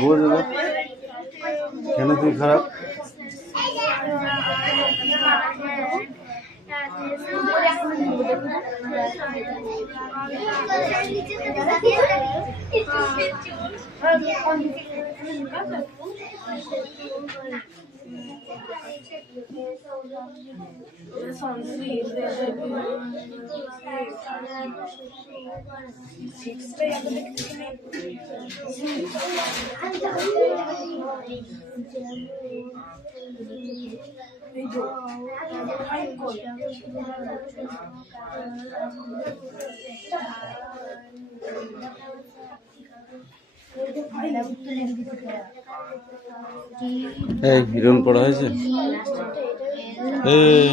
বুঝবে কেন তুই খারাপ? এই হিরণ পড়া হয়েছে, এই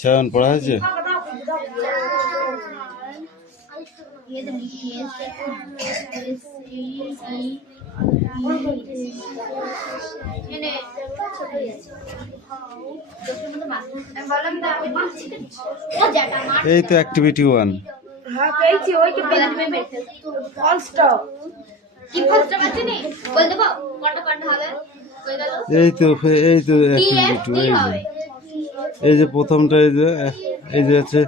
ছায়ন পড়া হয়েছে। এই তো অ্যাক্টিভিটি 1। এই তো অ্যাক্টিভিটি 2। এই যে প্রথমটা, এই যে আছে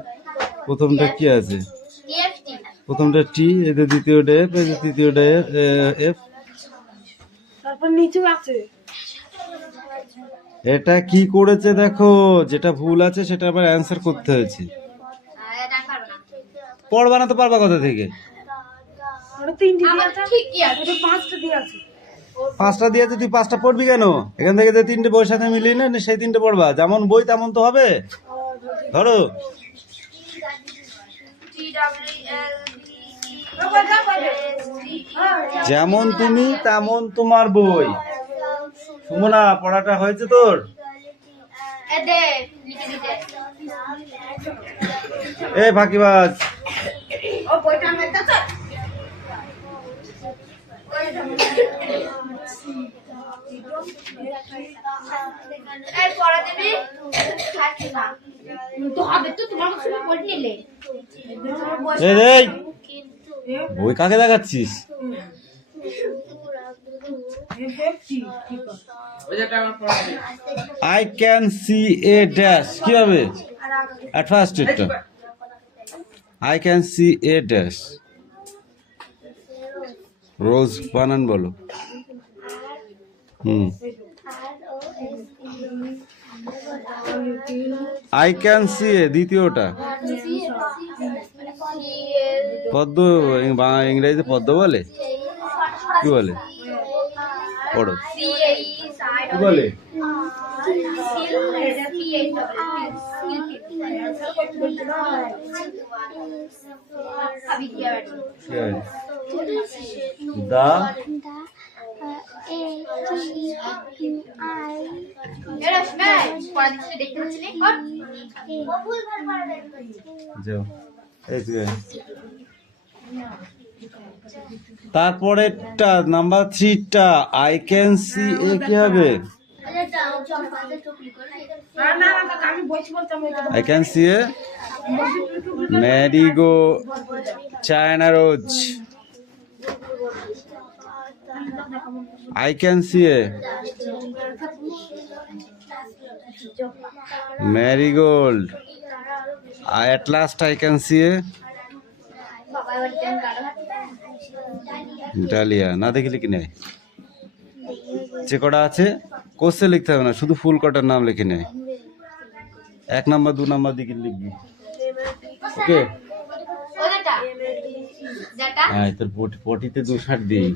প্রথমটা কি আছে, প্রথমটা টি, এই যে দ্বিতীয়টা এফ, এই যে তৃতীয়টা এফ, তারপর নিচে আছে। এটা কি করেছে দেখো, যেটা ভুল আছে সেটা আবার অ্যান্সার করতে হয়েছে। পড়বা না তো পারবা কোথা থেকে? 5টা দিয়েছে, তুই 5টা পড়বি কেন? এখান থেকে যে 3টে বইয়ের সাথে মিলিয়ে না সেই 3টে পড়বা, যেমন বই তেমন তো হবে। ধরো যেমন তুমি তেমন তোমার বই। সুমনা, পড়াটা হয়েছে তোর? এ ফাঁকিবাজ, বই কাকে দেখাচ্ছিস? I can see a dash কি হবে? At first এটা I can see a dash। রোজ বানান বলো। I can see a দ্বিতীয়টা পদ্ম, ইংরেজিতে পদ্ম বলে, কি বলে? পড়ো, কি বলে? তারপরেরটা নাম্বার 3টা আই ক্যান সি এ কি হবে? I can see a marigo China rose। I can see a marigold। At last I can see a dahlia. না দেখলে কি নেই, যে কটা আছে কোর্সে লিখতে হবে না, শুধু ফুল কটার নাম লিখে নেয়। 1 নাম্বার 2 নাম্বার দিকে লিখবি। ওকে, হ্যাঁ তোর পটিতে 2 শার্ট দিই।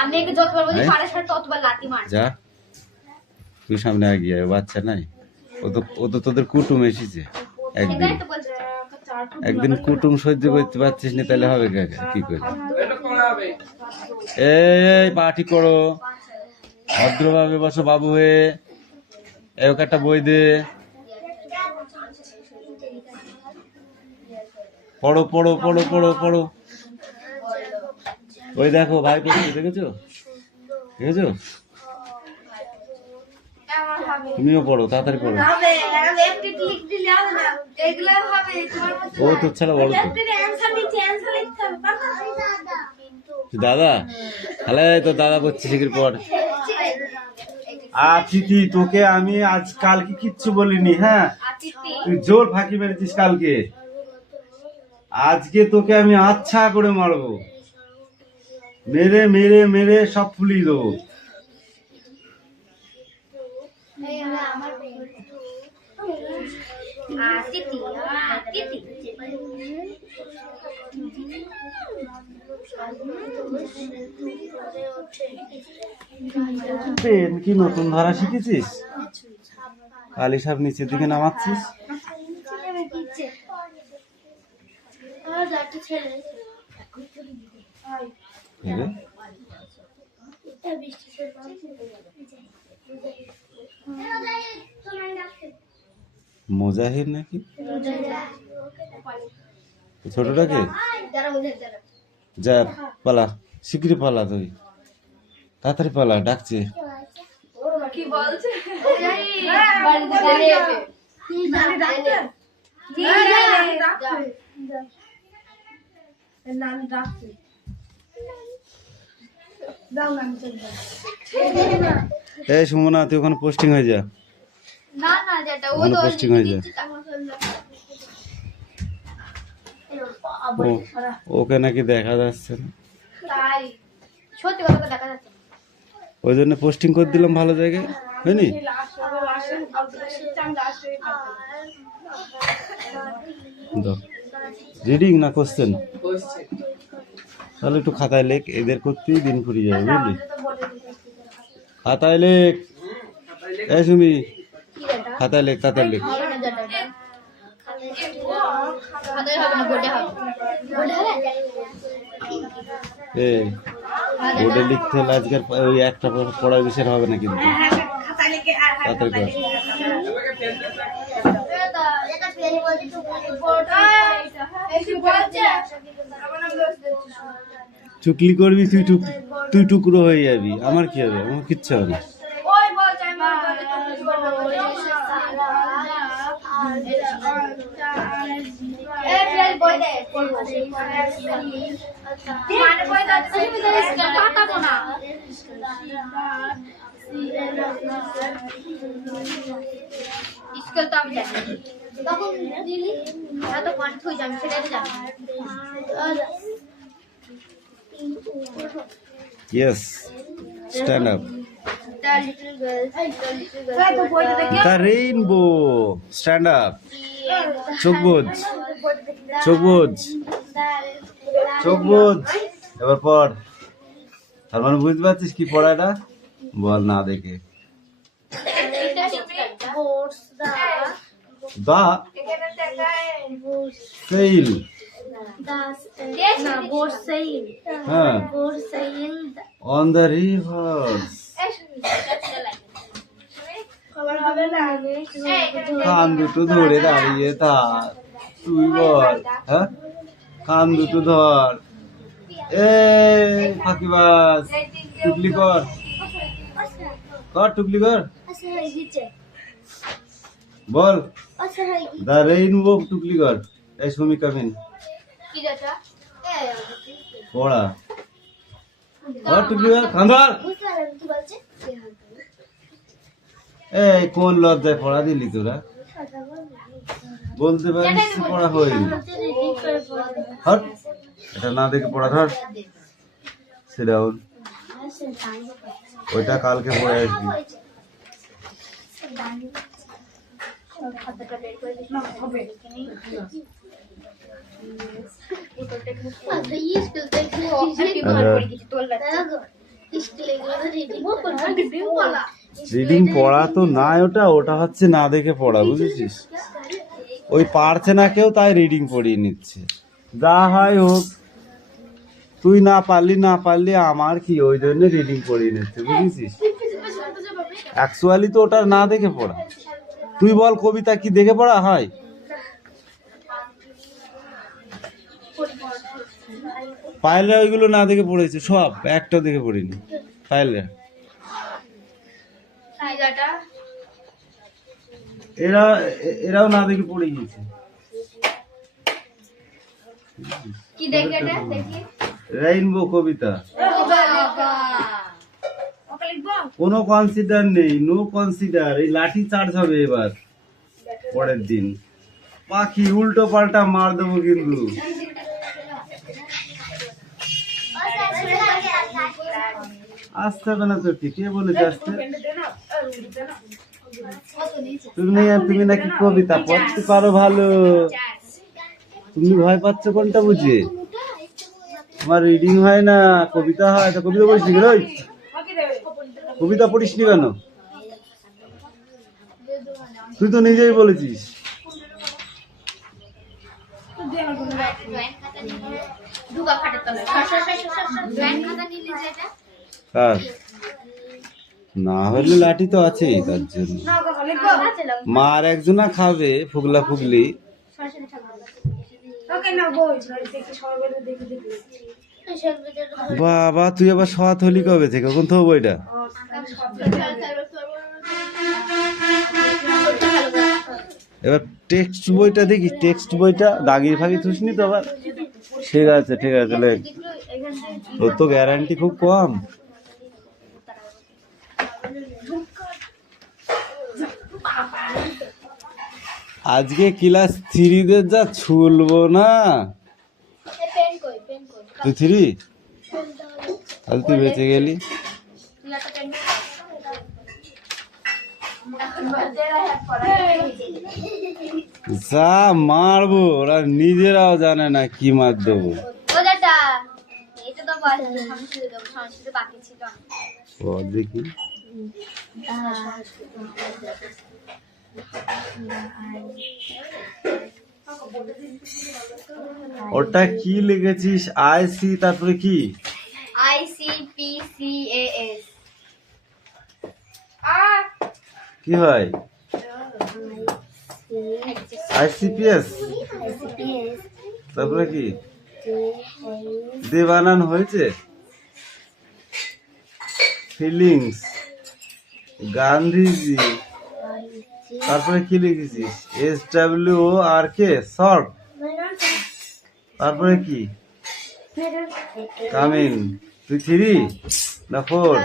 আমি একে যতবার বলি 6.5 ততবার লাথি মার। যা তুই সামনে আগে আয়, বাচ্চা নাই। ও তো তোদের কুটুম এসেছে। একদিন কুটুম সহ্য করতে পারছিস না, তাহলে হবে কি করে? এই পার্টি করো, ভদ্রভাবে বসো বাবু হয়ে। একটা বই দে, পড়ো পড়ো পড়ো পড়ো পড়ো। ওই দেখো ভাই পড়ছে, দেখেছো দেখেছো? তুমিও পড়ো, তাড়াতাড়ি পড়ো। ও তোর ছাড়া বলো তো দাদা। তাহলে তো দাদা করছি শিখির পর। আর তিথি, তোকে আমি আজ কালকে কিচ্ছু বলিনি, হ্যাঁ তুই জোর ফাঁকি মেরেছিস কালকে। আজকে তোকে আমি আচ্ছা করে মারবো, মেরে মেরে মেরে সব ফুলিয়ে দেবো। পেন কি নতুন ধরা শিখেছিস? কালি সাপ নিচের দিকে নামাচ্ছিস। মোজাহির নাকি ছোটটাকে? যা পালা, শিগগিরি পালা, তুই তাড়াতাড়ি পালা, ডাকছে। এই সুমনা, তুই ওখানে পোস্টিং হয়ে যা, ওখানে পোস্টিং হয়ে যা। ওকে নাকি দেখা যাচ্ছে না, ওই জন্য পোস্টিং করে দিলাম ভালো জায়গায়, হয়নি? রিডিং না কোশ্চেন? তাহলে একটু খাতায় লেখ, এদের করতেই দিন ফুরিয়ে যাবে, বুঝলি? খাতায় লেখ, এই সুমি খাতায় লেখ, তাড়াতাড়ি লেখ। বোর্ডে লিখতে হলে আজকের ওই একটা পড়ার বিষয় হবে না, কিন্তু তাড়াতাড়ি কর। চুকলি করবি তুই টুকরো হয়ে যাবি, আমার কি হবে? আমার কিচ্ছু হবে না। Yes, stand up. The rainbow. Stand up. চোখ বুঝ, চোখ বুঝ, চোখ বুঝ। এবার পড়। তার মানে বুঝতে পারছিস কি পড়াটা? বল না দেখে। The sail. হ্যাঁ, on the rivers. কান দুটো ধরে দাঁড়িয়ে থাক, তুই বল। হ্যাঁ, কান দুটো ধর। ফাঁকিবাজ, টুকলি কর, টুকলি কর, বল। দ্য রেইনবো টুকলি কর। এই সুমি কামিন পড়া, টুকলি কর, কান ধর। এই কোন লজ্জায় পড়া দিলি তোরা? বলতে পারিস পড়া হয়নি। হট, এটা না দেখে পড়া ধর। সিডাউন, ওইটা কালকে পড়ে আসবি। রিডিং পড়া তো নাই, ওটা হচ্ছে না দেখে পড়া, বুঝেছিস? ওই পারছে না কেউ, তাই রিডিং পড়িয়ে নিচ্ছে। যা হয় হোক, তুই না পারলি আমার কি, ওই জন্য রিডিং পড়িয়ে নিচ্ছে, বুঝেছিস? অ্যাকচুয়ালি তো ওটা না দেখে পড়া। তুই বল, কবিতা কি দেখে পড়া হয়? পায়েলরা ওইগুলো না দেখে পড়েছে সব, একটা দেখে পড়িনি পায়েলরা। এরাও না দেখে পড়ে গিয়েছে। রেইনবো কবিতা। কোনো কনসিডার নেই, নো কনসিডার। এই লাঠি চার্জ হবে এবার পরের দিন। পাখি উল্টো পাল্টা মার দেবো কিন্তু। আসতে হবে না তো, কে বলেছে আসতে? তুমি নাকি কবিতা পড়তে পারো ভালো। তুমি ভয় পাচ্ছ কোনটা বুঝে? আমার রিডিং হয় না, কবিতা হয়। তো কবিতা পড়িস নি কেন? কবিতা পড়িস নি কেন? তুই তো নিজেই বলেছিস। না হলে লাঠি তো আছেই তার জন্য। মার একজনা খাবে ফুগলা ফুগলি। বাবা তুই আবার সৎ হলি কবে থেকে? কখন তো বইটা এবার টেক্সট বইটা দেখি, টেক্সট বইটা দাগিয়ে ফাগি থুসনি তো আবার? ঠিক আছে ঠিক আছে, তোর তো গ্যারান্টি খুব কম। আজকে ক্লাস 3-দের যা ছুলবো না। তুই 3? তাহলে তুই বেঁচে গেলি। যা মারবো, ওরা নিজেরাও জানে না কি মার দেবো। দেখি ওটা কি লিখেছিস? আইসি তারপরে কি? ICPCAS কি হয়? ICPS তারপরে কি? দে বানানো হয়েছে। ফিলিংস, গান্ধীজি, তারপরে কি লিখেছিস? SWORK শর্ট, তারপরে কি? কামিন। তুই 3 না 4?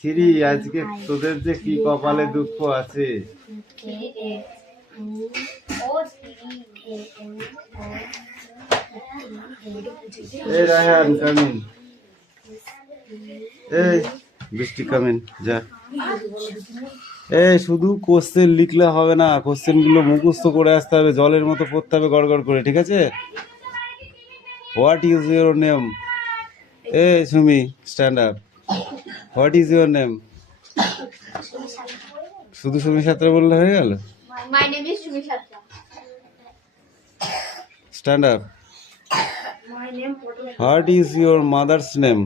3। আজকে তোদের যে কি কপালে দুঃখ আছে। এই রায়হান কামিন, এই বৃষ্টি কামিন। যা। এই শুধু কোশ্চেন লিখলে হবে না, কোশ্চেন গুলো মুখস্থ করে আসতে হবে, জলের মতো পড়তে হবে গড় গড় করে, ঠিক আছে? What is your name? এই Sumi stand up. What is your name? শুধু সুমি সাত্রা বললে হয়ে গেল? My name is Sumi Satra. Stand up. What is your mother's name?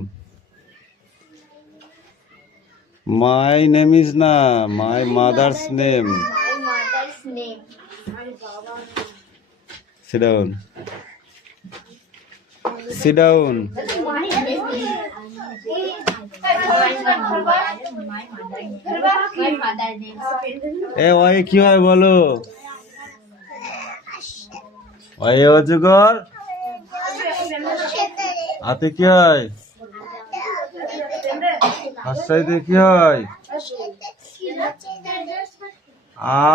My name is না, my mother's name. My mother's name. Sit down, sit down. এ ওই কি হয় বলো? ওই অজগর হাতে কি হয়? হাসতে কি হয়?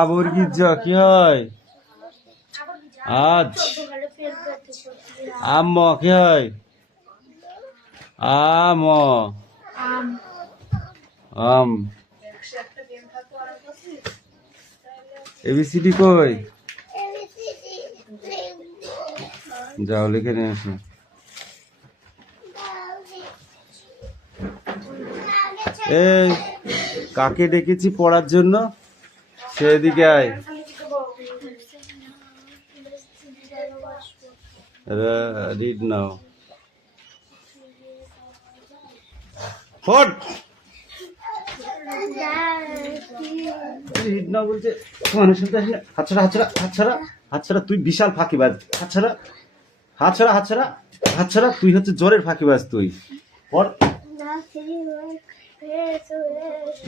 বর্গির জ কি হয়? আজ। আম কি হয়? আম। আম। ABCD কই? যাও লিখে নিয়ে আসো। এই কাকে ডেকেছি পড়ার জন্য? সেদিকে আয়। রিড নাও। রিড নাও বলছে, মানুষ শুনতে আসে না। হাতছাড়া হাতছাড়া হাতছাড়া হাতছাড়া, তুই বিশাল ফাঁকিবাজ। হাতছাড়া হাতছাড়া হাতছাড়া হাতছাড়া, তুই হচ্ছে জোরের ফাঁকিবাজ। তুই পড়।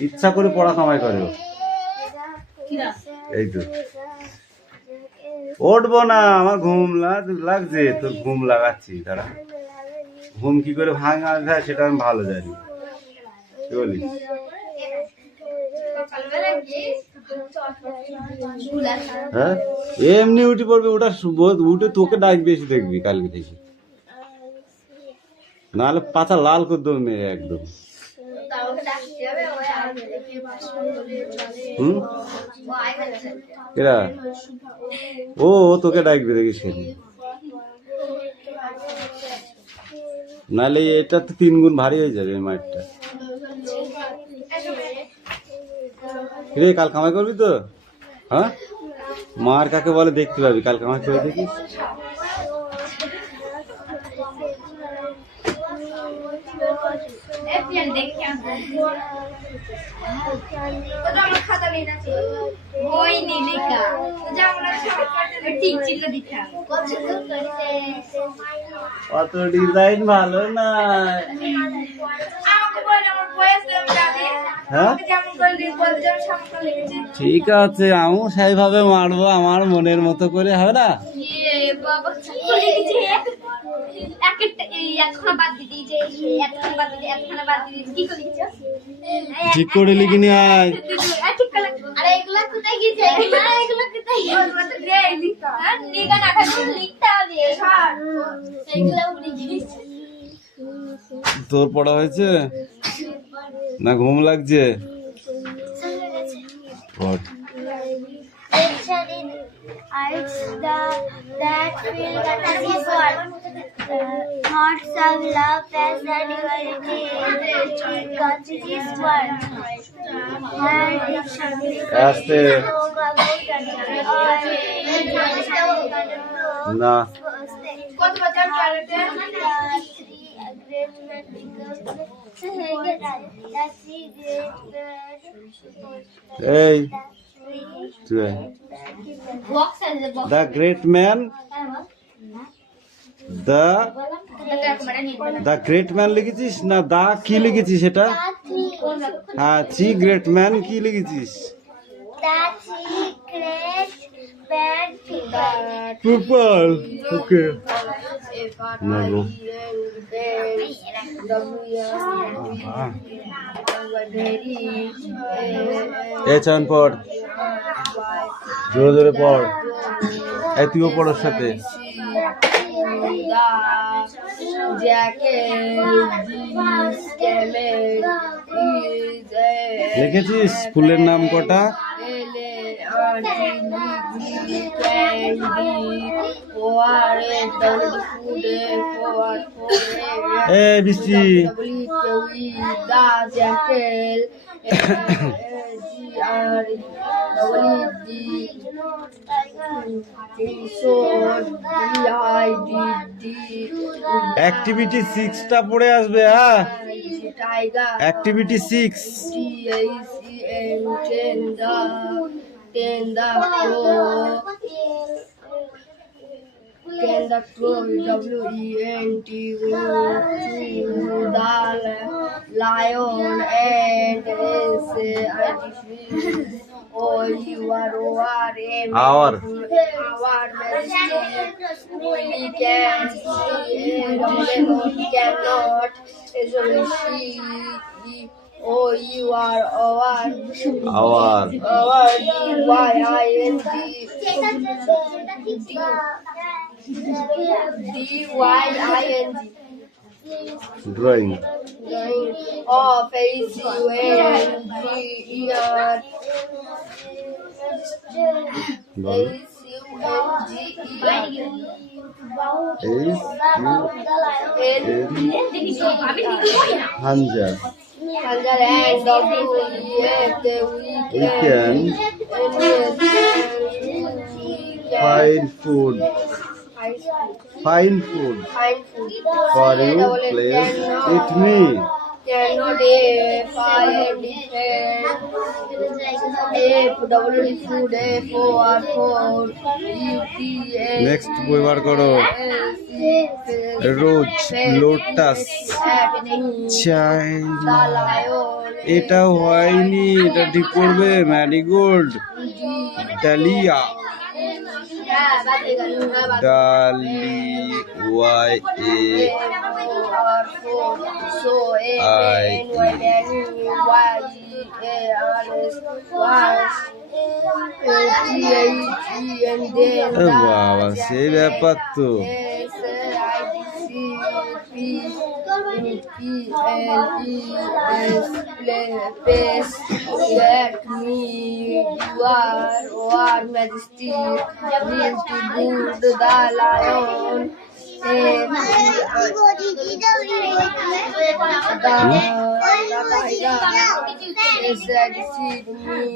ইচ্ছা করে পড়া কামাই করে। এই তো উঠবো না, আমার ঘুম লাগছে। তোর ঘুম লাগাচ্ছি, তারা ঘুম কি করে ভাঙা যায় সেটা আমি ভালো জানি। কি বলিস? হ্যাঁ, এমনি উঠে পড়বে, ওটা উঠে তোকে ডাকবে, এসে দেখবি কালকে থেকে, নাহলে পাতা লাল করে দেবো মেরে একদম। হুম, এরা ও তোকে ডাকবে দেখিস, নাহলে এটা তো 3 গুণ ভারী হয়ে যাবে এই মাঠটা। রে কাল কামাই করবি তো? হ্যাঁ, মার কাকে বলে দেখতে পাবি, কাল কামাই করে দেখিস। অত ডিজাইন ভালো না। হ্যাঁ ঠিক আছে, আমিও সেইভাবে মারবো আমার মনের মতো করে, হবে না? ঠিক করে লিখিনি আয়। তোর পড়া হয়েছে না ঘুম লাগছে? পড়। Thoughts of love, passion, duality, conscious word. আস্তে না, এই the great man, the great man লিখেছিস না দা কি লিখেছিস এটা? হ্যাঁ, 3 গ্রেট ম্যান কি লিখেছিস? পিপল, ওকে না গো। চান পড়, জোরে জোরে পড়। এই তুইও পড়ার সাথে। লিখেছিস ফুলের নাম কটা? এ বৃষ্টি অ্যাক্টিভিটি 6টা পড়ে আসবে। হ্যাঁ, activity 6। Can the crow WENT go to the lion and say oh you are Our majesty we can see cannot see oh you are our DYING drawing of ACUNGER Hunter and weekend find food for you, please eat me. Cannot fire defend food for next বই বার করো। রোজ, lotus, চাইনা, এটা হয়নি, এটা ঠিক করবে। Marigold, dahlia, ডালি Y A বাবা সেই ব্যাপার তো।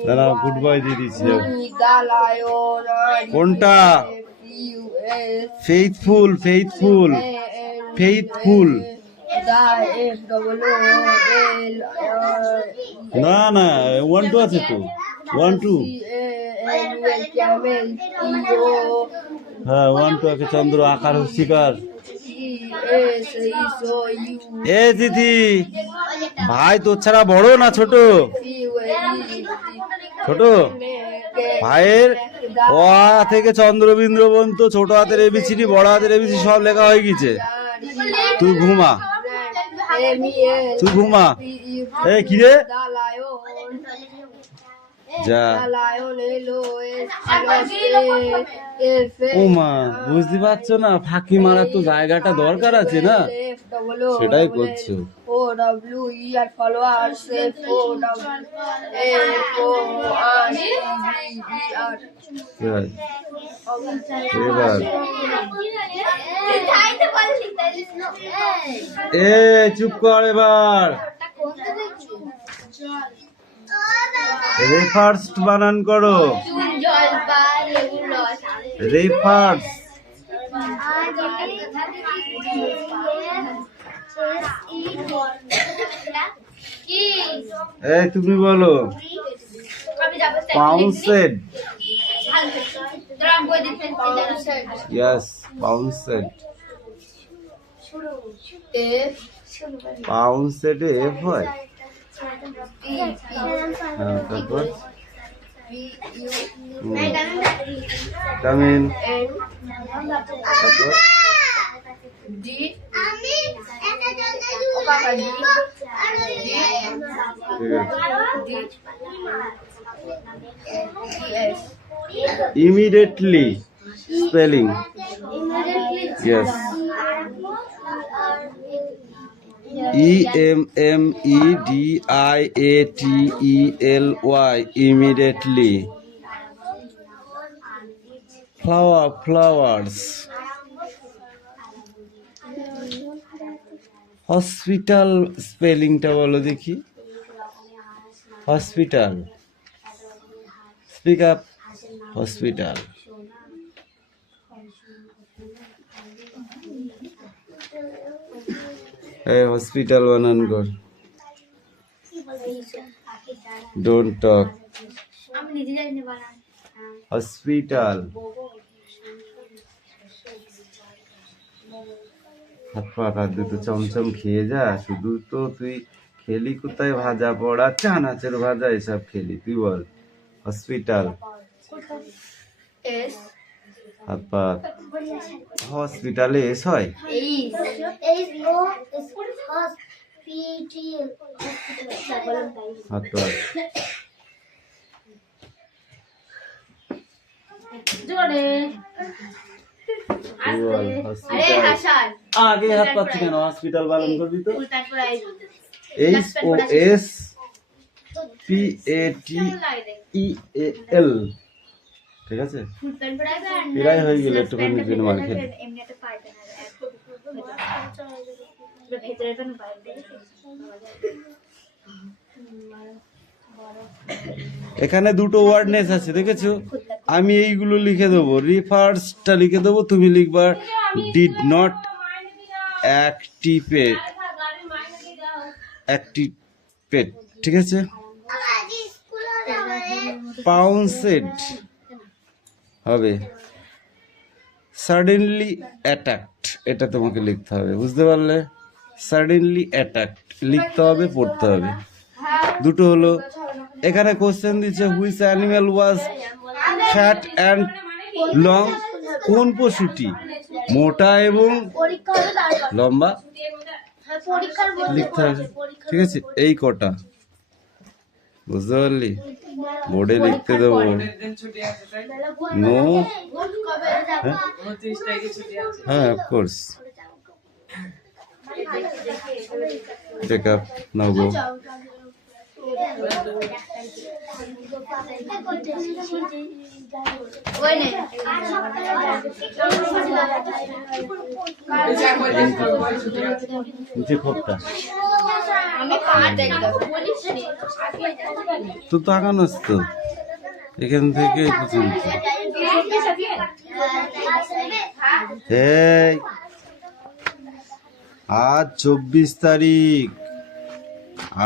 দাঁড়া গুড বাই দিয়ে দিচ্ছি। কোনটা? Faithful faithful faithful. না না 1 2 আছে তো 1 2। হ্যাঁ 1 2 আছে। চন্দ্র আকার শিকার। এ দিদি ভাই তোর ছাড়া বড় না ছোট? ছোট ভাইয়ের অ থেকে চন্দ্রবিন্দু পর্যন্ত ছোট হাতের এবিসিডি বড় হাতের এবিসিডি সব লেখা হয়ে গেছে। তুই ঘুমা তুই ঘুমা। এ কি রে যা। ও মা বুঝতে পারছো না ফাঁকি মারার তো জায়গাটা দরকার আছে না, সেটাই করছো। এবার এ চুপ কর এবার। রেফার্স বানান করো। রেফার্স এই তুমি বলো। পাউন্সেড। ইয়েস পাউন্সেড। পাউন্সেড এফ হয়। তারপর কামিন। তারপর immediately spelling. Yes. immediately immediately. Flowers. Hospital স্পেলিংটা বলো দেখি। হসপিটাল। Speak up. হসপিটাল। এই হসপিটাল বানান কর। Don't talk. হসপিটাল। হাত পা হাত দুটো চমচম খেয়ে যা। শুধু তো তুই খেলি কোথায় ভাজা পড়া চানাচের ভাজা এসব খেলি। তুই বল হসপিটাল। হাত পা। হসপিটালে এস হয়। হাত পা। আগে হাত পাচ্ছি কেন? হসপিটাল বানান করবি তো। HOSPATEL। ঠিক আছে এরাই হয়ে গেল একটুখানি জন্য মার খেলে। এখানে দুটো ওয়ার্ডনেস আছে দেখেছো। আমি এইগুলো লিখে দেবো। রিফার্সটা লিখে দেবো, তুমি লিখবা ডিড নট অ্যাক্টিভেট। ঠিক আছে। পাউন্সেড হবে সাডেনলি অ্যাটাকড। এটা তোমাকে লিখতে হবে, বুঝতে পারলে? সাডেনলি অ্যাটাকড লিখতে হবে, পড়তে হবে। দুটো হলো। এখানে কোশ্চেন দিচ্ছে which animal was fat and long. কোন পশুটি মোটা এবং পরীক্ষা হবে তারপর লম্বা হ্যাঁ পরীক্ষার মধ্যে লিখতে হবে, ঠিক আছে? এই কটা বুঝতে পারলি? বোর্ডে লিখতে দেবো নো, হ্যাঁ অফকোর্স। টেক আপ নাও গো। নিচে খোপটা তো তাকানোস তো এখান থেকে এই পর্যন্ত। এই আজ 24 তারিখ,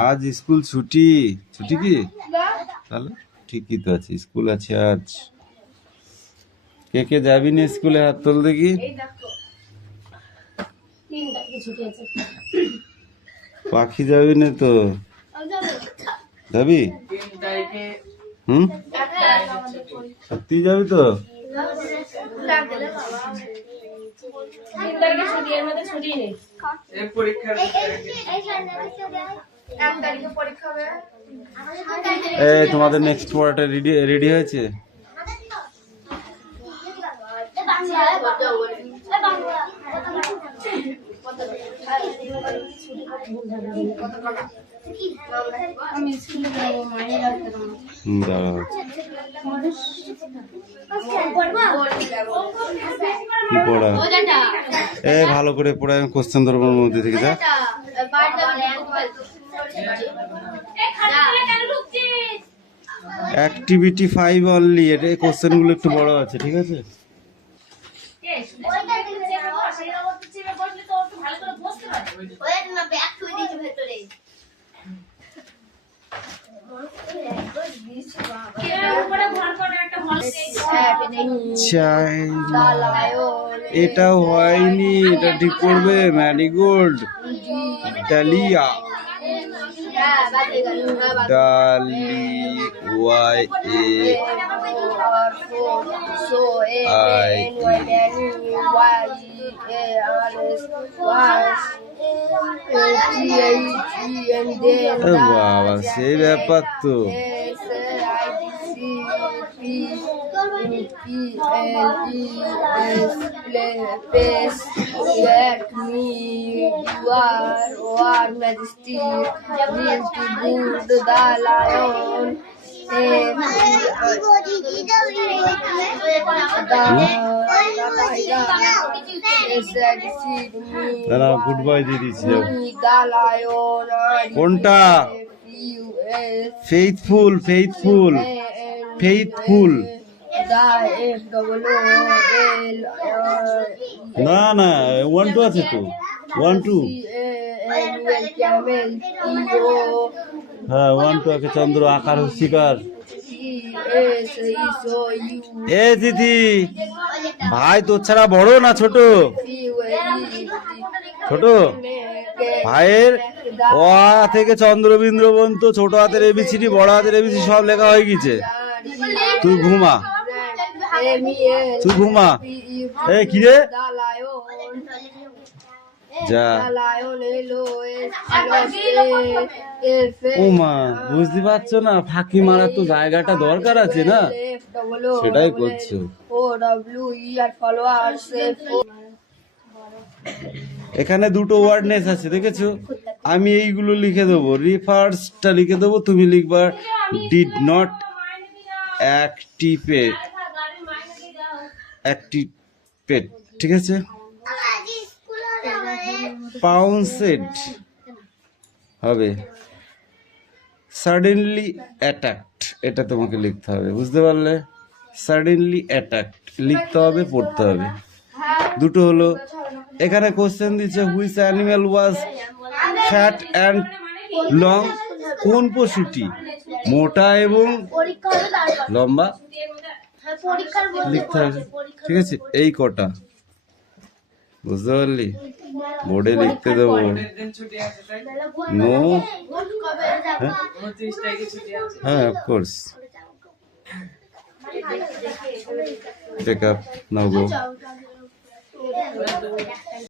আজ স্কুল ছুটি। ছুটি কি তাহলে? ঠিকই তো আছে, স্কুল আছে আজ। কে কে যাবি না স্কুলে? হাত তোল দেখি। পাখি যাবি না তো? যাবি? সত্যি যাবি তো? এই তোমাদের নেক্সট পড়াটা রেডি হয়েছে? দাঁড়াও, কি পড়া? ভালো করে পড়া, আমি কোশ্চেন ধরবার মধ্যে থেকে যা। অ্যাক্টিভিটি 5 অনলি, এটা কোশ্চেন গুলো একটু বড় আছে, ঠিক আছে? এটাও হয়নি, এটা ঠিক করবে। Marigold, dahlia, Y A I, বাবা সেই ব্যাপার তো। গুড বয় দিয়ে দিচ্ছি। কোনটা? Faithful, faithful, faithful. না না 1 2 আছে তো, 1 2। হ্যাঁ 1 2 আছে। চন্দ্র আকার হুশিকার। এ দিদি ভাই তোর ছাড়া বড় না ছোট? ছোট ভাইয়ের অ থেকে চন্দ্রবিন্দু পর্যন্ত ছোট হাতের এবিসিডি, বড় হাতের এবিসিডি সব লেখা হয়ে গেছে। তুই ঘুমা, তুই ঘুমা। এ কি রে যা। ওমা বুঝতে পারছো না, ফাঁকি মারার তো জায়গাটা দরকার আছে না, সেটাই করছো। এখানে দুটো ওয়ার্ডনেস আছে দেখেছো? আমি এইগুলো লিখে দেবো, রিফার্সটা লিখে দেবো, তুমি লিখবা ডিড নট অ্যাক্টিভেট, অ্যাক্টিভেট, ঠিক আছে? পাউন্সেড হবে সাডেনলি অ্যাটাকড, এটা তোমাকে লিখতে হবে, বুঝতে পারলে? সাডেনলি অ্যাটাকড লিখতে হবে, পড়তে হবে। দুটো হলো। এখানে কোশ্চেন দিচ্ছে which animal was fat and long, কোন পশুটি মোটা এবং লম্বা লিখতে হবে, ঠিক আছে? এই কটা বুঝতে পারলি? বোর্ডে লিখতে দেবো নো, হ্যাঁ অফকোর্স। টেক আপ নাও গো